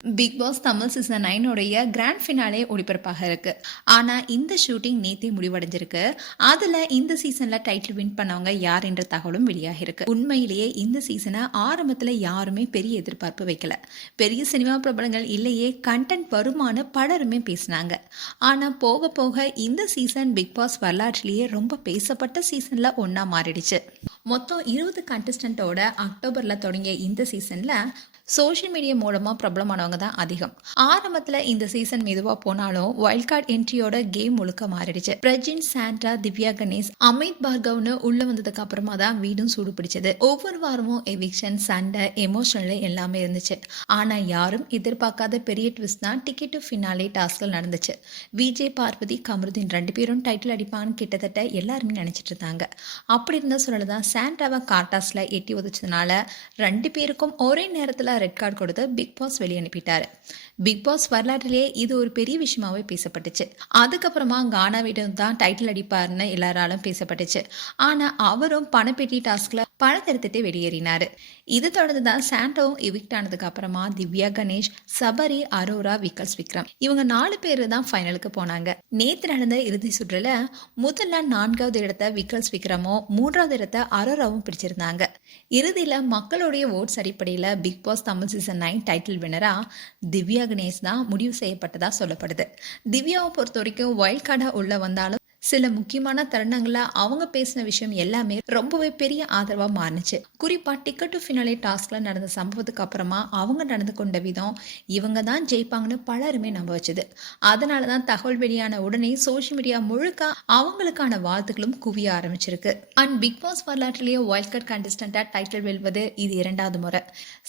Big Boss Tamil season 9 உடைய grand finale ஒளிபரப்பாக இருக்கு. ஆனா இந்த ஷூட்டிங் நேத்தே முடிவடைஞ்சிருக்கு. அதுல இந்த சீசன்ல டைட்டில் வின் பண்ணவங்க யார் என்ற தகவலும் வெளியாகி இருக்கு. உண்மையிலேயே இந்த சீசனை ஆரம்பத்துல யாருமே பெரிய எதிர்பார்ப்பு வைக்கல. பெரிய சினிமா பிரபலங்கள் இல்லையே கண்டென்ட் வருமானு பலருமே பேசினாங்க. ஆனா போக போக இந்த சீசன் பிக் பாஸ் வரலாற்றிலேயே ரொம்ப பேசப்பட்ட சீசன்ல ஒன்னா மாறிடுச்சு. மொத்தம் 20 கண்டஸ்டன்ட்டோட அக்டோபர்ல தொடங்கிய இந்த சீசன்ல சோஷியல் மீடியா மூலமா பிரபலமானவங்க தான் அதிகம். ஆரம்பத்துல இந்த சீசன் மெதுவா போனாலும் வைல்ட் கார்டு என்ட்ரியோட கேம் முழுக்க மாறிடுச்சு. பிரஜின், சாண்டா, திவ்யா கணேஷ், அமித் பார்கவ்னு உள்ள வந்ததுக்கு அப்புறமா தான் வீடும் சூடு பிடிச்சது. ஒவ்வொரு வாரமும் எவிக்ஷன், சண்டை, எமோஷனல் எல்லாமே இருந்துச்சு. ஆனா யாரும் எதிர்பார்க்காத பெரிய ட்விஸ்ட் தான் டிக்கெட் டு ஃபினாலே டாஸ்க்ல நடந்துச்சு. விஜய், பார்வதி, கமருதீன் 2 பேரும் டைட்டில் அடிப்பான்னு கிட்டத்தட்ட எல்லாருமே நினைச்சிட்டு இருந்தாங்க. அப்படி இருந்த சொல்லதான் சாண்டாவை கார்டாஸ்ல எட்டி உதச்சதுனால 2 பேருக்கும் ஒரே நேரத்துல ரெட் கார்டு கொடுத்து பிக் பாஸ் வெளியே அனுப்பிட்டாரு. பிக் பாஸ் வரலாற்றிலேயே இது ஒரு பெரிய விஷயமாவே பேசப்பட்டுச்சு. அதுக்கப்புறமா கானாவிடம் தான் டைட்டில் அடிப்பாருன்னு எல்லாராலும் பேசப்பட்டுச்சு. ஆனா அவரும் பணப்பெட்டி டாஸ்க்ல பணத்தை எடுத்துட்டு வெளியேறினாரு. இது தொடர்ந்து தான் சாண்டோவும் எவிக்ட் ஆனதுக்கு அப்புறமா திவ்யா கணேஷ், சபரி, அரோரா, விக்கல்ஸ் விக்ரம் இவங்க 4 பேரு தான் ஃபைனலுக்கு போனாங்க. நேத்து நடந்த இறுதி சுற்றுல முதல்ல 4வது இடத்தை விக்கல்ஸ் விக்ரமும் 3வது இடத்தை அரோராவும் பிடிச்சிருந்தாங்க. இறுதியில மக்களுடைய ஓட்ஸ் அடிப்படையில Bigg Boss Tamil season 9 title வினரா திவ்யா கணேஷ் தான் முடிவு செய்யப்பட்டதா சொல்லப்படுது. திவ்யாவை பொறுத்த வரைக்கும் வைல்ட் கார்டா உள்ள வந்தாலும் சில முக்கியமான தருணங்கள்ல அவங்க பேசின விஷயம் எல்லாமே ரொம்பவே பெரிய ஆதரவா மாறுச்சு. குறிப்பா டிக்கெட் டு ஃபினாலே டாஸ்க்ல நடந்த சம்பவத்துக்கு அப்புறமா அவங்க நடந்து கொண்ட விதம் இவங்க தான் ஜெயிப்பாங்கன்னு பலருமே நம்ப வச்சது. அதனாலதான் தகவல் வெளியான உடனே சோஷியல் மீடியா முழுக்க அவங்களுக்கான வாழ்த்துக்களும் குவிய ஆரம்பிச்சிருக்கு. அண்ட் பிக் பாஸ் வரலாற்றிலேயே வைல்ட் கார்டு கண்டஸ்டன்டா டைட்டில் வெல்வது இது 2வது முறை.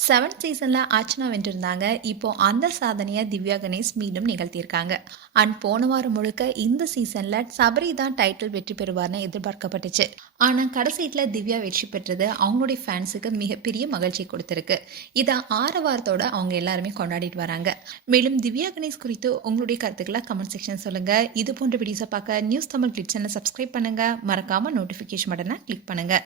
7th சீசன்ல அர்ச்சனா வென்றிருந்தாங்க. இப்போ அந்த சாதனையை திவ்யா கணேஷ் மீண்டும் நிகழ்த்தியிருக்காங்க. அண்ட் போன வாரம் முழுக்க இந்த சீசன்ல சபரி தான் டைட்டில் வெற்றி பெறுவார்னு எதிர்பார்க்கப்பட்டுச்சு. ஆனா கடைசியில திவ்யா வெற்றி பெற்றது அவங்களுடைய ஃபேன்ஸுக்கு மிகப்பெரிய மகிழ்ச்சி கொடுத்திருக்கு. இதை 6 வாரத்தோட அவங்க எல்லாருமே கொண்டாடிட்டு வராங்க. மேலும் திவ்யா கணேஷ் குறித்து உங்களுடைய கருத்துக்களை கமெண்ட் செக்ஷன் சொல்லுங்க. இது போன்ற வீடியோஸை பார்க்க நியூஸ் தமிழ் கிளிக் சேனலை சப்ஸ்கிரைப் பண்ணுங்க. மறக்காம நோட்டிபிகேஷன் பட்டனை கிளிக் பண்ணுங்க.